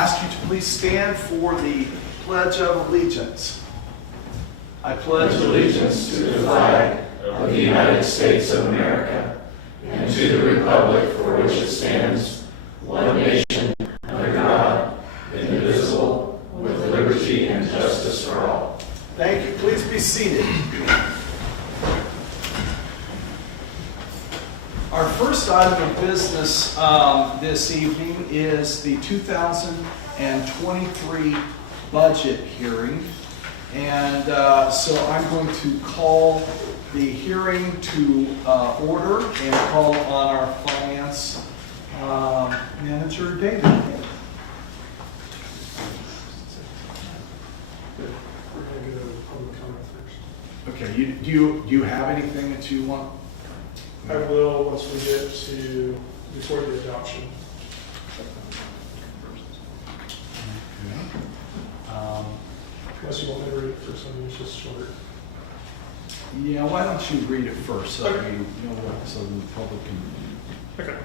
ask you to please stand for the Pledge of Allegiance. I pledge allegiance to the flag of the United States of America and to the republic for which it stands, one nation, under God, indivisible, with liberty and justice for all. Thank you. Please be seated. Our first item of business this evening is the 2023 budget hearing. And so I'm going to call the hearing to order and call on our finance manager, David. We're going to go to public comment first. Okay, do you have anything that you want? I will once we get to before the adoption. Unless you want me to read it first, I mean, it's just short. Yeah, why don't you read it first so Okay. we know what, so the public can. Okay.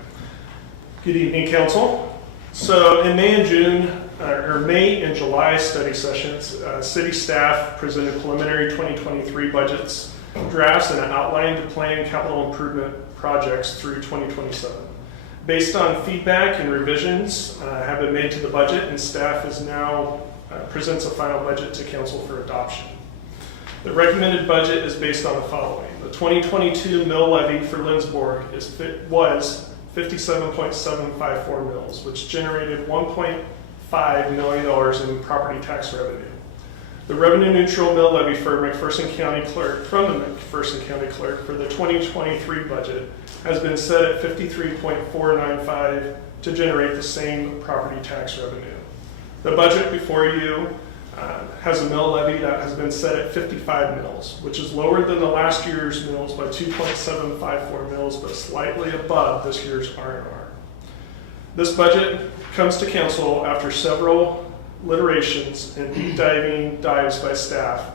Good evening, council. So in May and July study sessions, city staff presented preliminary 2023 budgets, drafts, and outlined the planned capital improvement projects through 2027. Based on feedback and revisions have been made to the budget, and staff is now presents a final budget to council for adoption. The recommended budget is based on the following. The 2022 mill levy for Lindsborg was 57.754 mills, which generated $1.5 million in property tax revenue. The revenue neutral mill levy for McPherson County Clerk from the McPherson County Clerk for the 2023 budget has been set at 53.495 to generate the same property tax revenue. The budget before you has a mill levy that has been set at 55 mills, which is lower than the last year's mills by 2.754 mills, but slightly above this year's R&R. This budget comes to council after several iterations and deep dives by staff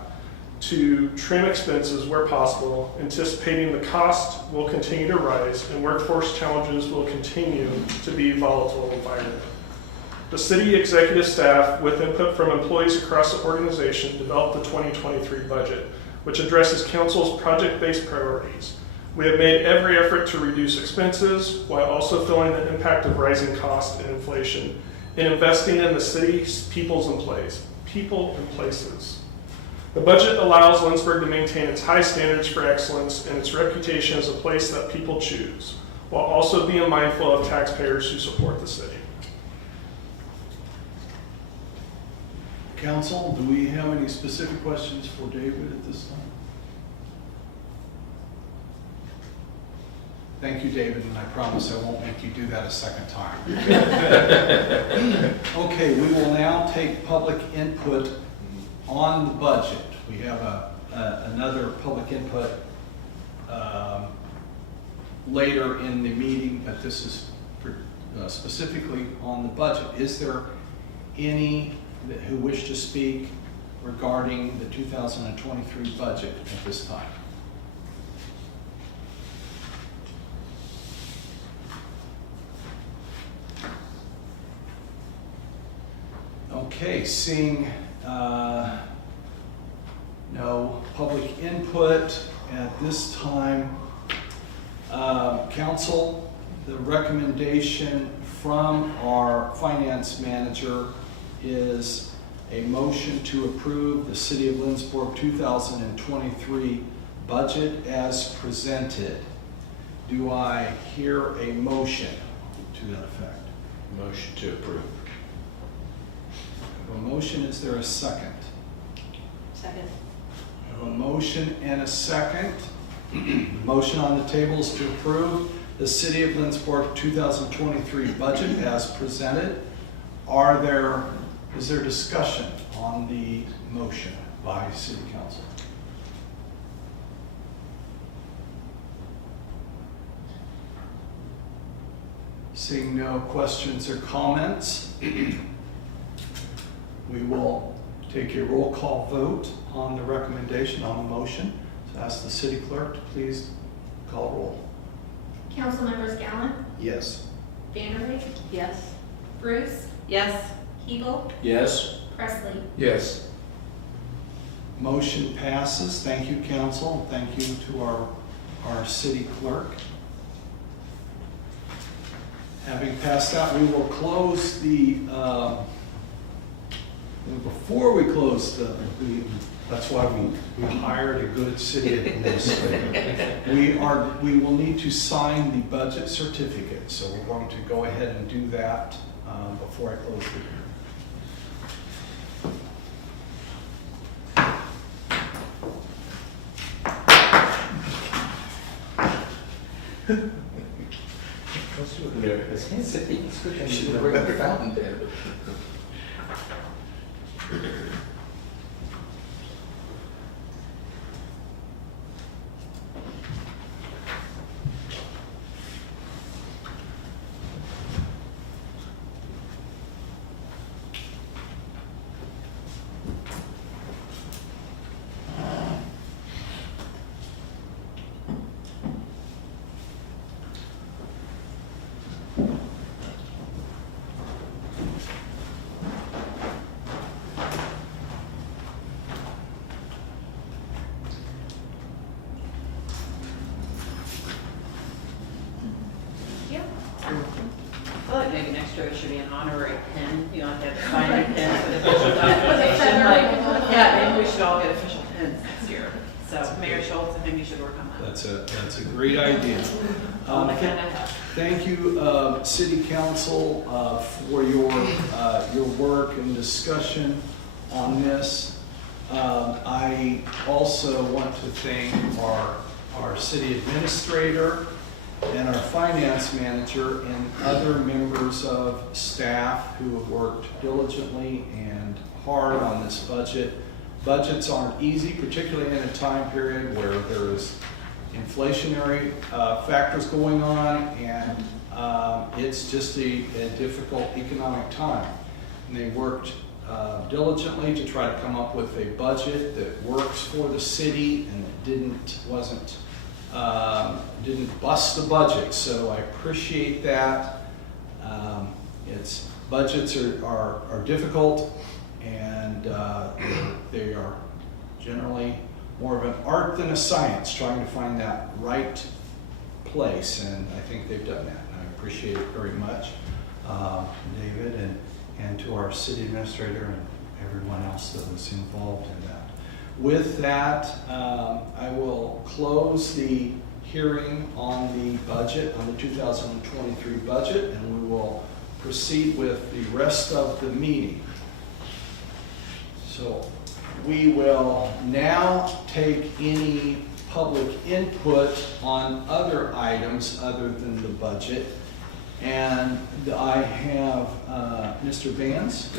to trim expenses where possible, anticipating the cost will continue to rise and workforce challenges will continue to be a volatile environment. The city executive staff, with input from employees across the organization, developed the 2023 budget, which addresses council's project-based priorities. We have made every effort to reduce expenses while also feeling the impact of rising costs and inflation in investing in the city's people and places. The budget allows Lindsborg to maintain its high standards for excellence and its reputation as a place that people choose, while also being mindful of taxpayers who support the city. Council, do we have any specific questions for David at this time? Thank you, David, and I promise I won't make you do that a second time. Okay, we will now take public input on the budget. We have another public input later in the meeting, but this is specifically on the budget. Is there any who wish to speak regarding the 2023 budget at this time? Okay, seeing no public input at this time, council, the recommendation from our finance manager is a motion to approve the City of Lindsborg 2023 budget as presented. Do I hear a motion to that effect? Motion to approve. A motion, is there a second? Second. I have a motion and a second. Motion on the table is to approve the City of Lindsborg 2023 budget as presented. Is there discussion on the motion by City Council? Seeing no questions or comments, we will take a roll call vote on the recommendation on the motion. So ask the city clerk to please call roll. Council members Gallant, Yes. Vanderbeek, Yes. Bruce, Yes. Eagle, Yes. Presley. Yes. Motion passes. Thank you, council. Thank you to our city clerk. Having passed that, we will close the, before we close that's why we hired a good city administrator. We will need to sign the budget certificate, so we're going to go ahead and do that before I close the hearing. Should bring a fountain pen. Yep. I feel like maybe next year it should be an honorary pin. You don't have to find a pin for the official documentation. Like, yeah, maybe we should all get official pins next year. So Mayor Schultz, I think you should work on that. That's a great idea. All I kind of have. Thank you, City Council, for your work and discussion on this. I also want to thank our city administrator and our finance manager and other members of staff who have worked diligently and hard on this budget. Budgets aren't easy, particularly in a time period where there is inflationary factors going on, and it's just a difficult economic time. And they worked diligently to try to come up with a budget that works for the city and didn't bust the budget. So I appreciate that. Budgets are difficult, and they are generally more of an art than a science, trying to find that right place, and I think they've done that, and I appreciate it very much, David, and to our city administrator and everyone else that was involved in that. With that, I will close the hearing on the budget, on the 2023 budget, and we will proceed with the rest of the meeting. So we will now take any public input on other items other than the budget. And I have Mr. Vance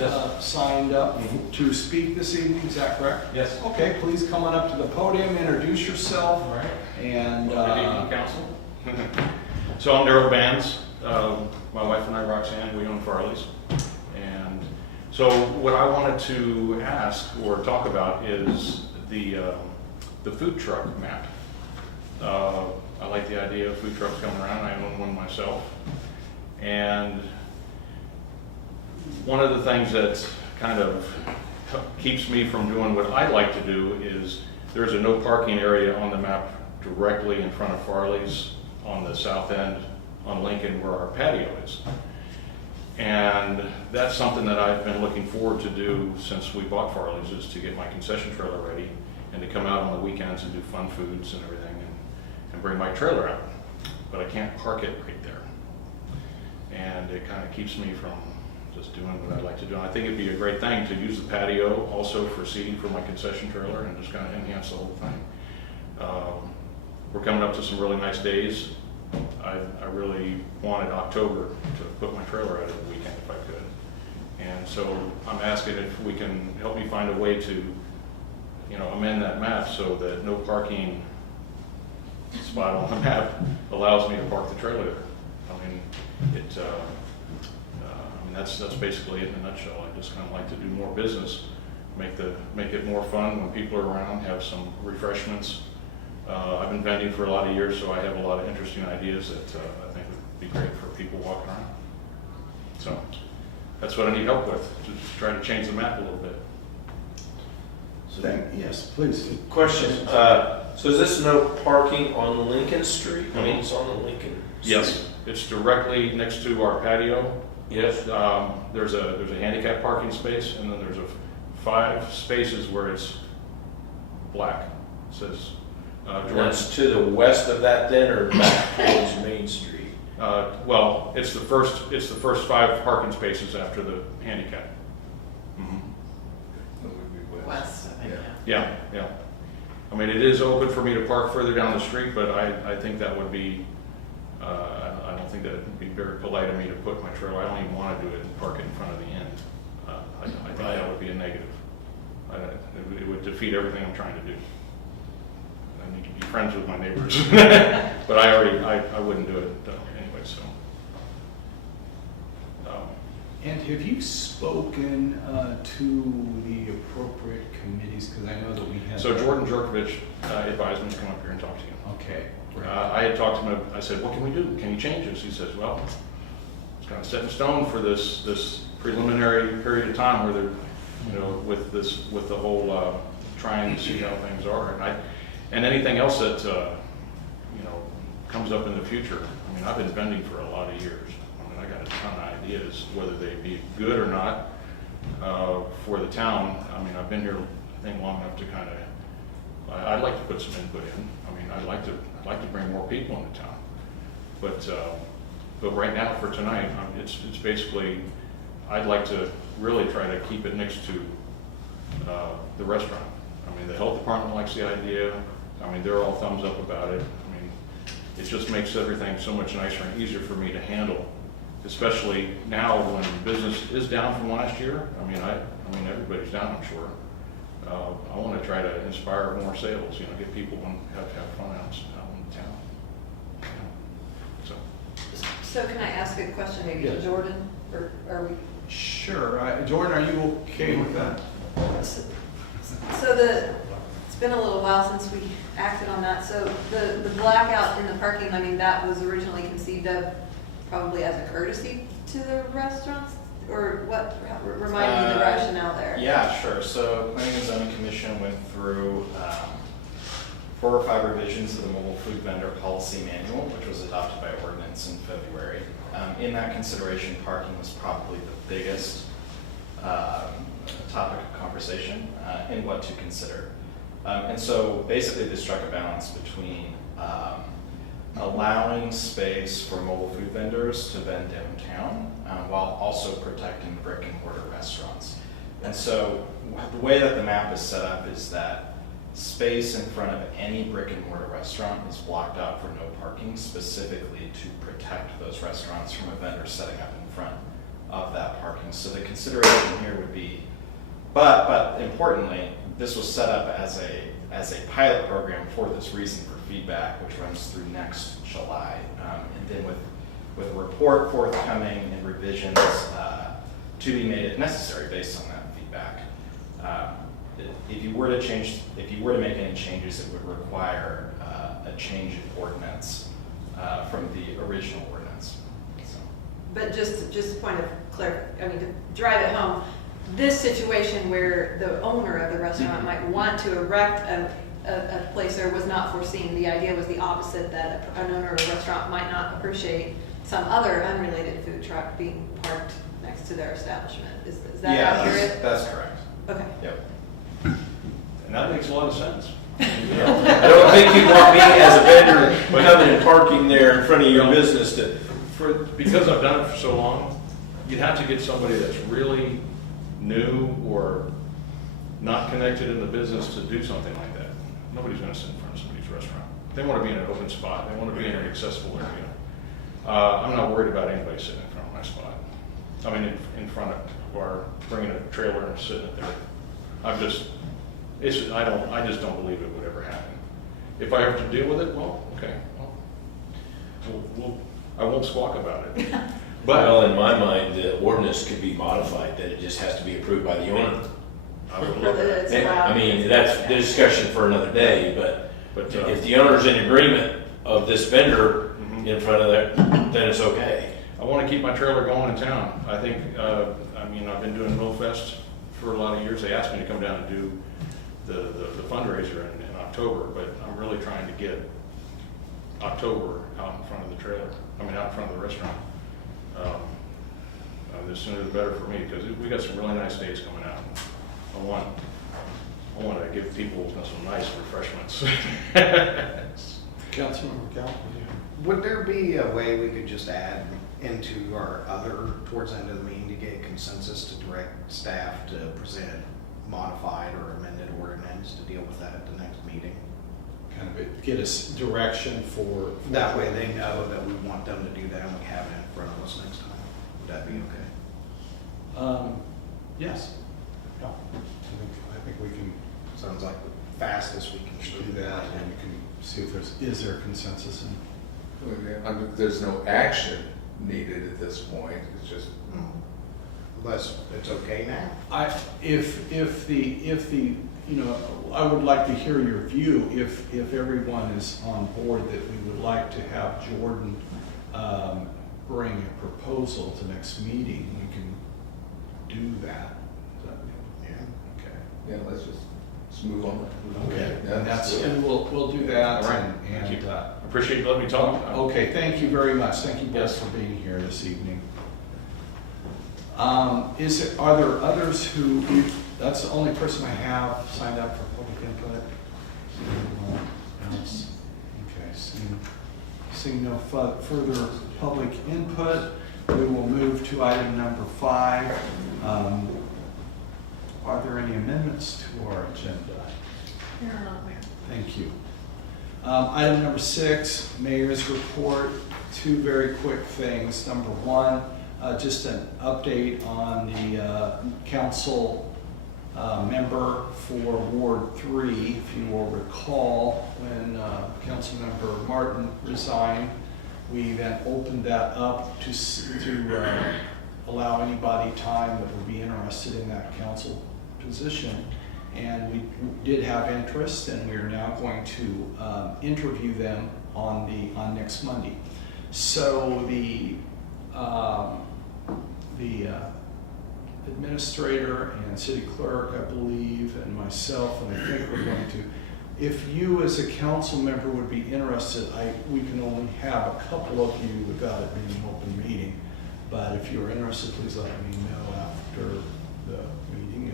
signed up to speak this evening, is that correct? Yes. Okay, please come on up to the podium, introduce yourself. All right. And Good evening, council. So I'm Daryl Vance. My wife and I, Roxanne, we own Farley's. And so what I wanted to ask or talk about is the food truck map. I like the idea of food trucks coming around. I own one myself. And one of the things that kind of keeps me from doing what I like to do is there's a no parking area on the map directly in front of Farley's on the south end on Lincoln where our patio is. And that's something that I've been looking forward to do since we bought Farley's, is to get my concession trailer ready and to come out on the weekends and do fun foods and everything and bring my trailer out. But I can't park it right there. And it kind of keeps me from just doing what I like to do. And I think it'd be a great thing to use the patio also for seating for my concession trailer and just kind of enhance the whole thing. We're coming up to some really nice days. I really wanted October to put my trailer out of the weekend if I could. And so I'm asking if we can help me find a way to, amend that map so that no parking spot on the map allows me to park the trailer there. That's basically it in a nutshell. I just kind of like to do more business, make it more fun when people are around, have some refreshments. I've been vending for a lot of years, so I have a lot of interesting ideas that I think would be great for people walking around. So that's what I need help with, to try to change the map a little bit. Yes, please. Question, so is this no parking on Lincoln Street? I mean, it's on the Lincoln. Yes, it's directly next to our patio. Yes. There's a handicap parking space, and then there's 5 spaces where it's black. It says, And that's to the west of that then, or back towards Main Street? well, it's the first 5 parking spaces after the handicap. Mhm. West, I think, Yeah, yeah. I mean, it is open for me to park further down the street, but I think that would be, I don't think that it'd be very polite of me to put my trailer, I don't even want to do it and park it in front of the end. I think that would be a negative. It would defeat everything I'm trying to do. I need to be friends with my neighbors. But I wouldn't do it anyway, so. And have you spoken to the appropriate committees? Because I know that we had. So Jordan Jerkovich advised me to come up here and talk to you. Okay. Great. I had talked to him, I said, what can we do? Can you change this? He says, well, it's kind of set in stone for this preliminary period of time where they're, with the whole trying to see how things are. And anything else that, comes up in the future. I mean, I've been vending for a lot of years. I mean, I got a ton of ideas, whether they be good or not, for the town. I mean, I've been here, I think, long enough to kind of, I'd like to put some input in. I mean, I'd like to bring more people into town. But right now, for tonight, it's basically, I'd like to really try to keep it next to the restaurant. I mean, the health department likes the idea. I mean, they're all thumbs up about it. I mean, it just makes everything so much nicer and easier for me to handle, especially now when business is down from last year. I mean, everybody's down, I'm sure. I want to try to inspire more sales, get people to have fun out in town. So. So can I ask a question maybe to Yes. Jordan, or are we? Sure. Jordan, are you okay with that? So it's been a little while since we acted on that. So the blackout in the parking, I mean, that was originally conceived of probably as a courtesy to the restaurants, or what? Remind me the rationale there. Yeah, sure. So Planning and Zoning Commission went through 4 or 5 revisions of the mobile food vendor policy manual, which was adopted by ordinance in February. In that consideration, parking was probably the biggest topic of conversation in what to consider. And so basically they struck a balance between allowing space for mobile food vendors to vend downtown while also protecting brick and mortar restaurants. And so the way that the map is set up is that space in front of any brick and mortar restaurant is blocked out for no parking, specifically to protect those restaurants from a vendor setting up in front of that parking. So the consideration here would be, but importantly, this was set up as a pilot program for this reason for feedback, which runs through next July. And then with a report forthcoming and revisions to be made if necessary based on that feedback. If you were to make any changes, it would require a change in ordinance from the original ordinance. So. But just point of clarification, I mean, to drive it home, this situation where the owner of the restaurant might want to erect a place there was not foreseen. The idea was the opposite, that an owner of a restaurant might not appreciate some other unrelated food truck being parked next to their establishment. Is that accurate? That's correct. Okay. Yep. And that makes a lot of sense. I don't think you want me as a vendor coming and parking there in front of your business to. Because I've done it for so long, you'd have to get somebody that's really new or not connected in the business to do something like that. Nobody's going to sit in front of somebody's restaurant. They want to be in an open spot. They want to be in an accessible area. I'm not worried about anybody sitting in front of my spot. I mean, in front of, or bringing a trailer and sitting it there. I just don't believe it would ever happen. If I have to deal with it, well, okay. Well, I won't squawk about it. But Well, in my mind, the ordinance could be modified, that it just has to be approved by the owner. I would love that. I mean, that's the discussion for another day, but if the owner's in agreement of this vendor in front of that, then it's okay. I want to keep my trailer going in town. I think, I've been doing MoFest for a lot of years. They asked me to come down and do the fundraiser in October, but I'm really trying to get October out in front of the trailer, out in front of the restaurant. The sooner the better for me, because we got some really nice dates coming out. I want to give people some nice refreshments. Councilmember Cal? Would there be a way we could just add into our other, towards the end of the meeting, to get consensus to direct staff to present modified or amended ordinance to deal with that at the next meeting? Kind of get us direction for. That way they know that we want them to do that and we have it in front of us next time. Would that be okay? Yes. I think we can Sounds like the fastest we can do that, and we can see if Is there consensus in? There's no action needed at this point, it's just, Unless it's okay now. If the, I would like to hear your view, if everyone is on board that we would like to have Jordan bring a proposal to next meeting, we can do that. Yeah. Okay. yeah, let's move on. Okay, Yeah, and we'll do that. All right. And, Thank you. Appreciate you letting me talk. okay, thank you very much. Thank you both Yes. for being here this evening. Are there others who, that's the only person I have signed up for public input? Anyone else? Okay, seeing no further public input, we will move to item number 5. Are there any amendments to our agenda? There are not, Mayor. Thank you. Item number 6, Mayor's Report. 2 very quick things. Number 1, just an update on the council member for Ward 3. If you will recall, when Councilmember Martin resigned, we then opened that up to allow anybody time that would be interested in that council position. And we did have interest, and we are now going to interview them on next Monday. So the administrator and city clerk, I believe, and myself, and I think we're going to, if you as a council member would be interested, we can only have a couple of you without it being an open meeting. But if you're interested, please let me know after the meeting.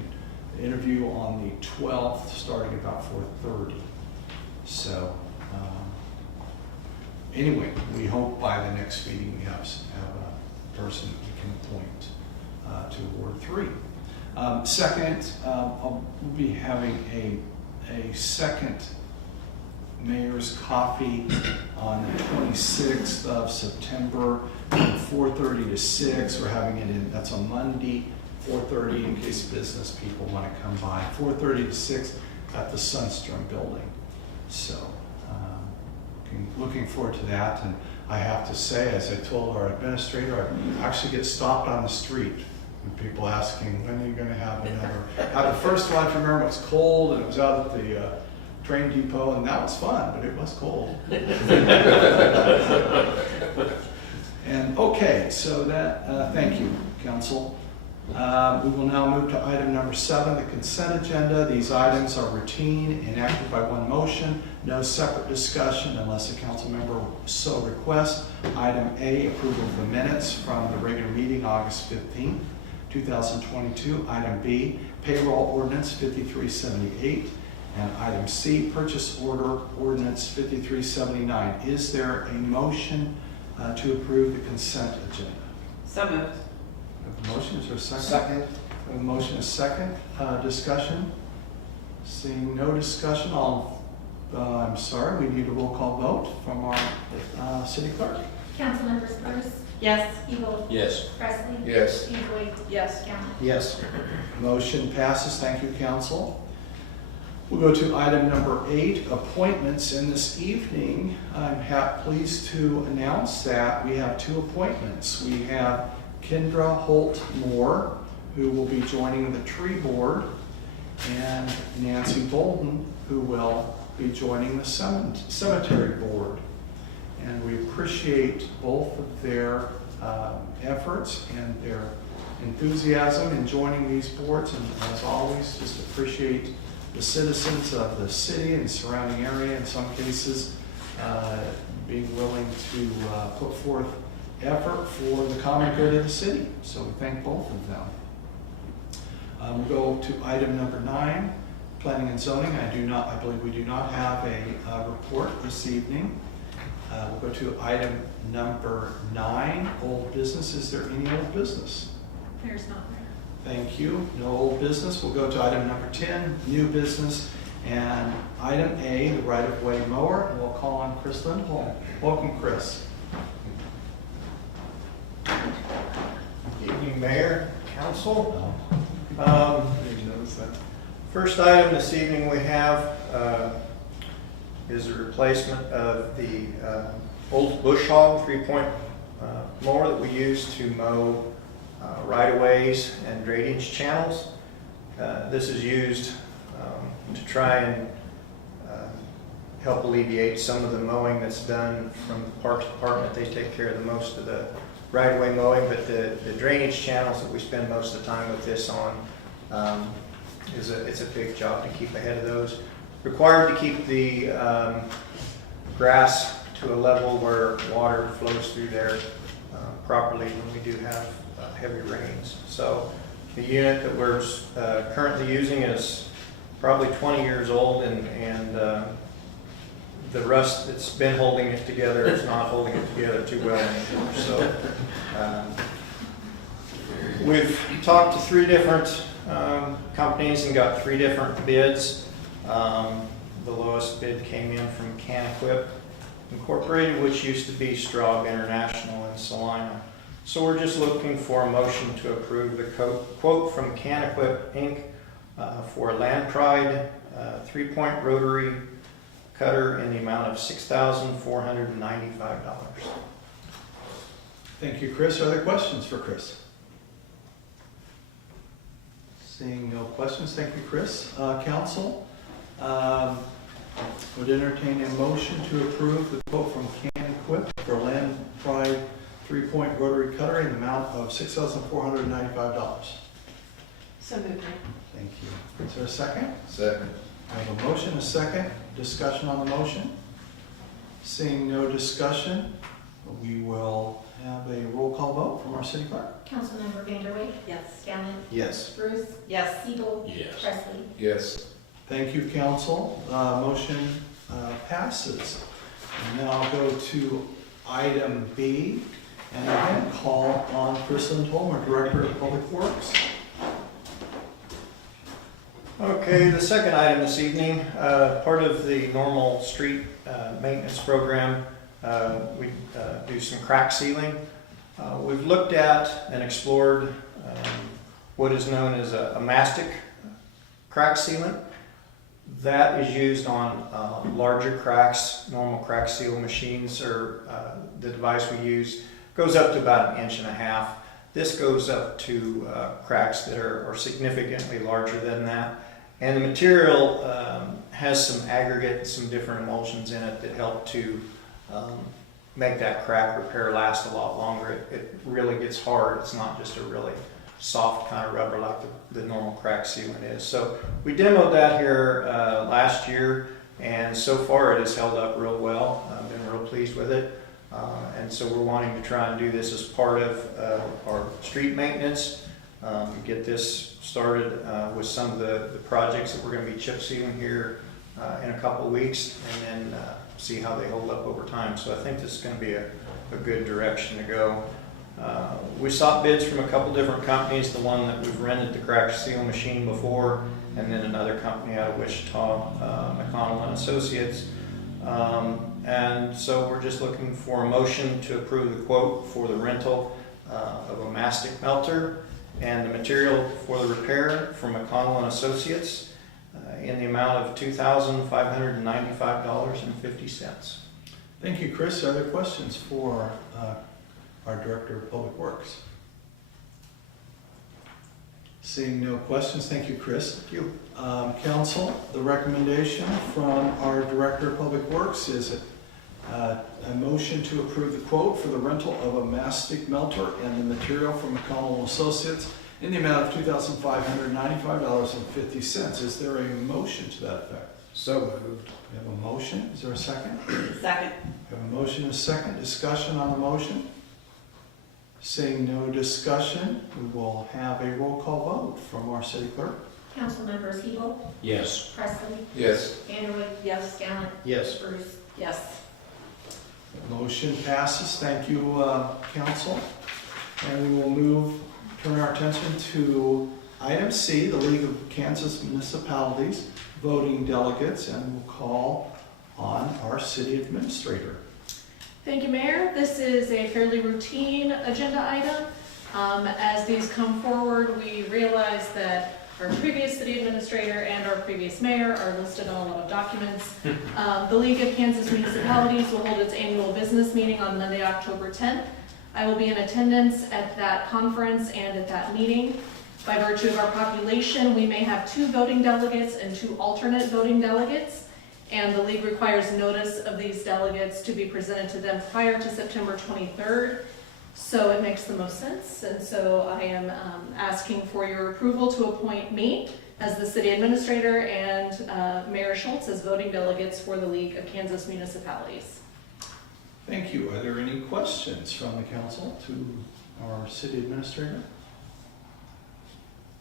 The interview on the 12th, starting about 4:30. So anyway, we hope by the next meeting we have a person that we can appoint to Ward 3. Second, we'll be having a second mayor's coffee on the 26th of September from 4:30 to 6. We're having it that's on Monday, 4:30 in case business people want to come by. 4:30 to 6 at the Sunstrom building. So looking forward to that. And I have to say, as I told our administrator, I actually get stopped on the street with people asking, when are you going to have another? The first one, if you remember, it was cold and it was out at the train depot, and that was fun, but it was cold. And okay, so that, thank you, council. We will now move to item number 7, the consent agenda. These items are routine, enacted by one motion, no separate discussion unless a council member so requests. Item A, approval of the minutes from the regular meeting August 15th, 2022. Item B, payroll ordinance 5378. And item C, purchase order ordinance 5379. Is there a motion to approve the consent agenda? So moved. A motion, is there a second? Second. A motion is second. Discussion? Seeing no discussion, I'm sorry, we need a roll call vote from our city clerk. Councilmembers Bruce, Yes. Evil, Yes. Presley, Yes. Easley, Yes. Galvin. Yes. Motion passes. Thank you, council. We'll go to item number 8, appointments. And this evening, I'm pleased to announce that we have 2 appointments. We have Kendra Holt Moore, who will be joining the tree board, and Nancy Bolden, who will be joining the cemetery board. And we appreciate both of their efforts and their enthusiasm in joining these boards. And as always, just appreciate the citizens of the city and surrounding area, in some cases, being willing to put forth effort for the common good of the city. So we thank both of them. We'll go to item number 9, planning and zoning. I believe we do not have a report this evening. We'll go to item number 9, old business. Is there any old business? There's not there. Thank you. No old business. We'll go to item number 10, new business. And item A, the right-of-way mower. And we'll call on Chris Lindholm. Welcome, Chris. Good evening, Mayor, Council. Did you notice that? First item this evening we have is a replacement of the old bush hog 3-point mower that we use to mow right-of-ways and drainage channels. This is used to try and help alleviate some of the mowing that's done from the Parks Department. They take care of the most of the right-of-way mowing, but the drainage channels that we spend most of the time with this on it's a big job to keep ahead of those. Required to keep the grass to a level where water flows through there properly when we do have heavy rains. So the unit that we're currently using is probably 20 years old, and the rust that's been holding it together is not holding it together too well anymore. So we've talked to 3 different companies and got 3 different bids. The lowest bid came in from Can-Equip Incorporated, which used to be Straub International in Salina. So we're just looking for a motion to approve the quote from Can-Equip Inc. For a Land Pride 3-point rotary cutter in the amount of $6,495. Thank you, Chris. Are there questions for Chris? Seeing no questions, thank you, Chris. Council, would entertain a motion to approve the quote from Can-Equip for Land Pride 3-point rotary cutter in the amount of $6,495. So moved. Thank you. Is there a second? Second. I have a motion, a second. Discussion on the motion. Seeing no discussion, we will have a roll call vote from our city clerk. Councilmember Vanderway, Yes. Scanlon, Yes. Bruce, Yes. Siebel, Yes. Presley. Yes. Thank you, council. Motion passes. And now I'll go to item B, and again, call on Chris Lindholm, our Director of Public Works. Okay, the second item this evening, part of the normal street maintenance program, we do some crack sealing. We've looked at and explored what is known as a mastic crack sealant. That is used on larger cracks. Normal crack seal machines, or the device we use, goes up to about 1.5 inches. This goes up to cracks that are significantly larger than that. And the material has some aggregate, some different emulsions in it that help to make that crack repair last a lot longer. It really gets hard. It's not just a really soft kind of rubber like the normal crack sealant is. So we demoed that here last year, and so far it has held up real well. I've been real pleased with it. And so we're wanting to try and do this as part of our street maintenance. Get this started with some of the projects that we're going to be chip sealing here in a couple of weeks, and then see how they hold up over time. So I think this is going to be a good direction to go. We sought bids from a couple different companies, the one that we've rented the crack seal machine before, and then another company out of Wichita, McConnell and Associates. And so we're just looking for a motion to approve the quote for the rental of a mastic melter and the material for the repair from McConnell and Associates in the amount of $2,595.50. Thank you, Chris. Are there questions for our Director of Public Works? Seeing no questions, thank you, Chris. Thank you. Council, the recommendation from our Director of Public Works is A motion to approve the quote for the rental of a mastic melter and the material from McConnell Associates in the amount of $2,595.50. Is there a motion to that effect? So moved. We have a motion. Is there a second? Second. We have a motion and a second. Discussion on the motion? Seeing no discussion, we will have a roll call vote from our city clerk. Council members Hebel, Yes. Presley, Yes. Vanderwood, Yes. Gallant, Yes. Bruce. Yes. Motion passes. Thank you, council. And we will turn our attention to item C, the League of Kansas Municipalities voting delegates, and we'll call on our city administrator. Thank you, Mayor. This is a fairly routine agenda item. As these come forward, we realize that our previous city administrator and our previous mayor are listed on a lot of documents. The League of Kansas Municipalities will hold its annual business meeting on Monday, October 10th. I will be in attendance at that conference and at that meeting. By virtue of our population, we may have 2 voting delegates and 2 alternate voting delegates. And the league requires notice of these delegates to be presented to them prior to September 23rd. So it makes the most sense. And so I am asking for your approval to appoint me as the city administrator and Mayor Schultz as voting delegates for the League of Kansas Municipalities. Thank you. Are there any questions from the council to our city administrator?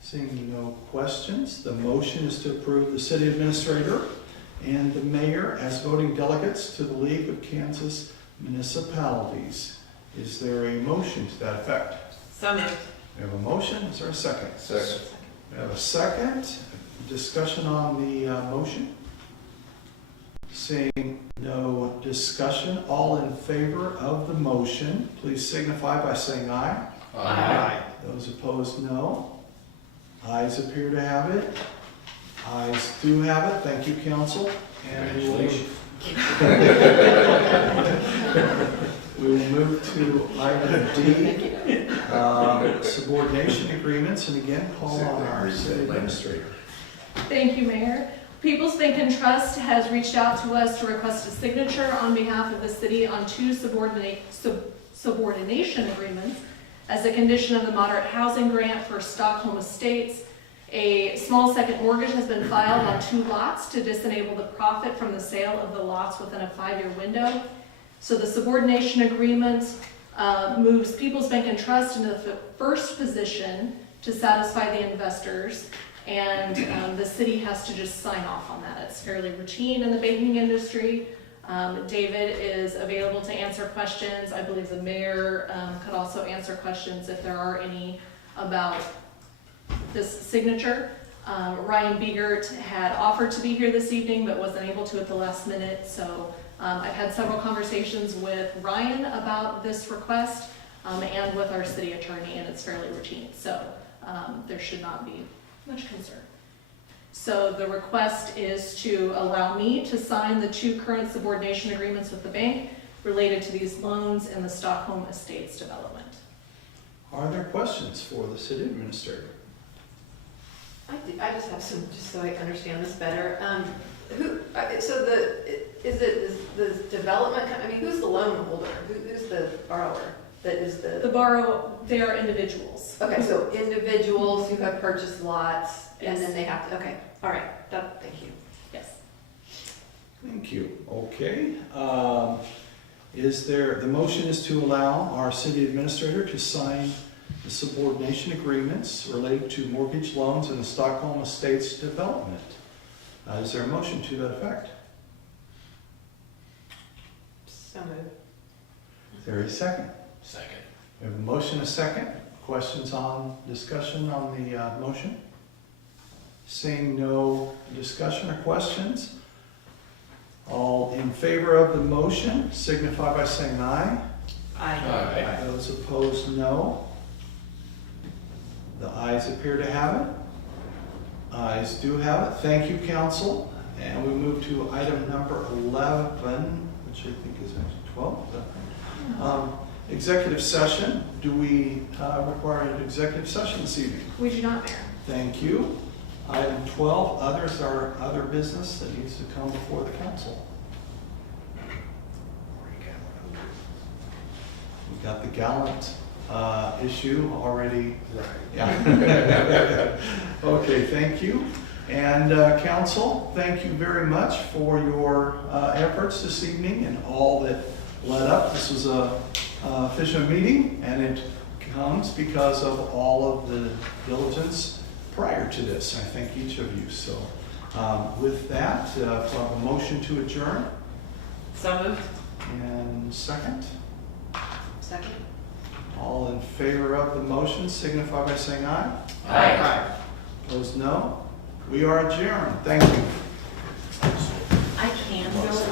Seeing no questions, the motion is to approve the city administrator and the mayor as voting delegates to the League of Kansas Municipalities. Is there a motion to that effect? So moved. We have a motion. Is there a second? Second. We have a second. Discussion on the motion? Seeing no discussion, all in favor of the motion, please signify by saying aye. Aye. Those opposed, no. Ayes appear to have it. Ayes do have it. Thank you, council. And we will move to item D, subordination agreements, and again, call on our city administrator. Thank you, Mayor. People's Bank and Trust has reached out to us to request a signature on behalf of the city on 2 subordination agreements as a condition of the moderate housing grant for Stockholm Estates. A small second mortgage has been filed on 2 lots to disenable the profit from the sale of the lots within a 5-year window. So the subordination agreement moves People's Bank and Trust into the first position to satisfy the investors, and the city has to just sign off on that. It's fairly routine in the banking industry. David is available to answer questions. I believe the mayor could also answer questions if there are any about this signature. Ryan Biegert had offered to be here this evening but wasn't able to at the last minute, so I've had several conversations with Ryan about this request and with our city attorney, and it's fairly routine, so there should not be much concern. So the request is to allow me to sign the 2 current subordination agreements with the bank related to these loans in the Stockholm Estates development. Are there questions for the city administrator? I just have some, just so I understand this better. Is it the development, who's the loan holder? Who's the borrower? That is They are individuals. Okay, so individuals who have purchased lots, and Yes. then they have to, okay, all right, thank you. Yes. Thank you. Okay. The motion is to allow our city administrator to sign the subordination agreements related to mortgage loans in the Stockholm Estates development. Is there a motion to that effect? So moved. Is there a second? Second. We have a motion, a second. Questions on, discussion on the motion? Seeing no discussion or questions, all in favor of the motion signify by saying aye. Aye. Those opposed, no. The ayes appear to have it. Ayes do have it. Thank you, council. And we move to item number 11, which I think is actually 12. Is that right? Executive session. Do we require an executive session this evening? We do not, Mayor. Thank you. Item 12, others are other business that needs to come before the council. got the gallant issue already. Right. Yeah. Okay, thank you. And council, thank you very much for your efforts this evening and all that led up. This was a efficient meeting, and it comes because of all of the diligence prior to this. I thank each of you. So with that, a motion to adjourn. So moved. And second. Second? All in favor of the motion signify by saying aye. Aye. Opposed, no. We are adjourned. Thank you.